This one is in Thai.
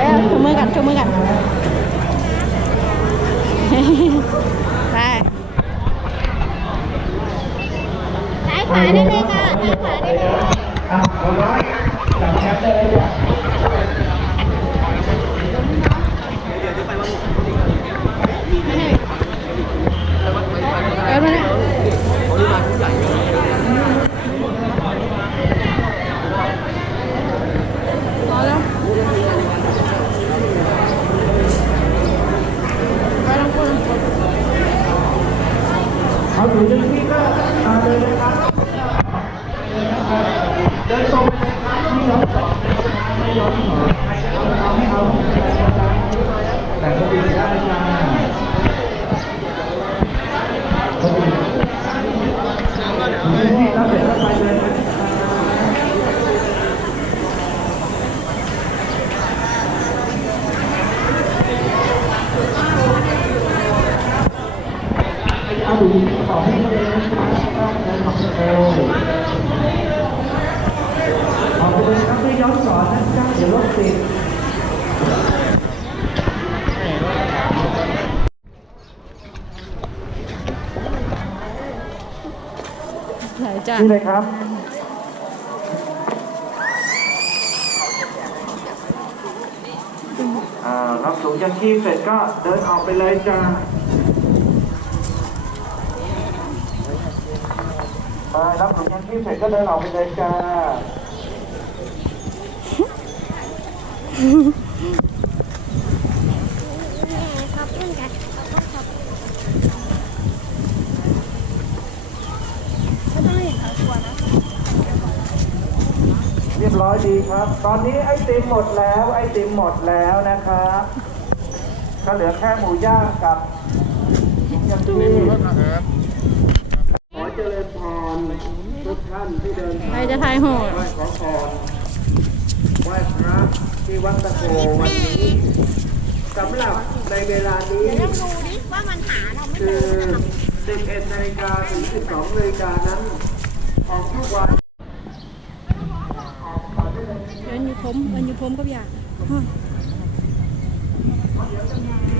มาแล้วชูมือกันชูมือกันไปซ้ายขวาได้เลยค่ะซ้ายขวาได้เลย อะเอาร้อยจับแคปได้เลยจ้ะ เออมาเนี่ยพอแล้วไปลองพูด เอาอยู่ในที่ก็มาเลยนะครับเดินตรงไปเลยครับไม่ย้อนสอนไม่ยอนสอนเอาไม่เอาแต่ก็ดีได้จ้าก็ดีอยู่ในที่แล้วเสร็จแล้วไปเลยนะเอาดูต่อให้เลยนะครับเดินมาเร็วออกไปเลยครับไม่ย้ อนสอนนะจ๊ะเดี๋ยวรถติดไหนจ้ะนี่เลยครับอ่ารับถุงยังชีพเสร็จก็เดินออกไปเลยจ้าไปรับถุงยังชีพเสร็จก็เดินออกไปเลยจ้า ขอบคุณค่ะขอบคุณครับก็ต้อง เห็นเขาชัวร์นะเรียบร้อยดีครับ ตอนนี้ไอติมหมดแล้ว ไอติมหมดแล้วนะครับก็เหลือแค่หมูย่างกับถุงยังชีพขอเจริญพรทุกท่านที่เดินใครทางจะทายโหดไหว้ขอพรไหว้พระ ที่วัดตะโกวันนี้สำหรับในเวลานี้เดี๋ยวดูดิว่ามันหาเราไม่เจคือ อนะครับ11นาฬิกาถึง 12นาฬิกานั้นของทุกวันเดินอยู่ผมเดินอยู่ผมก็อยาทานของวัดตะโกเองนะ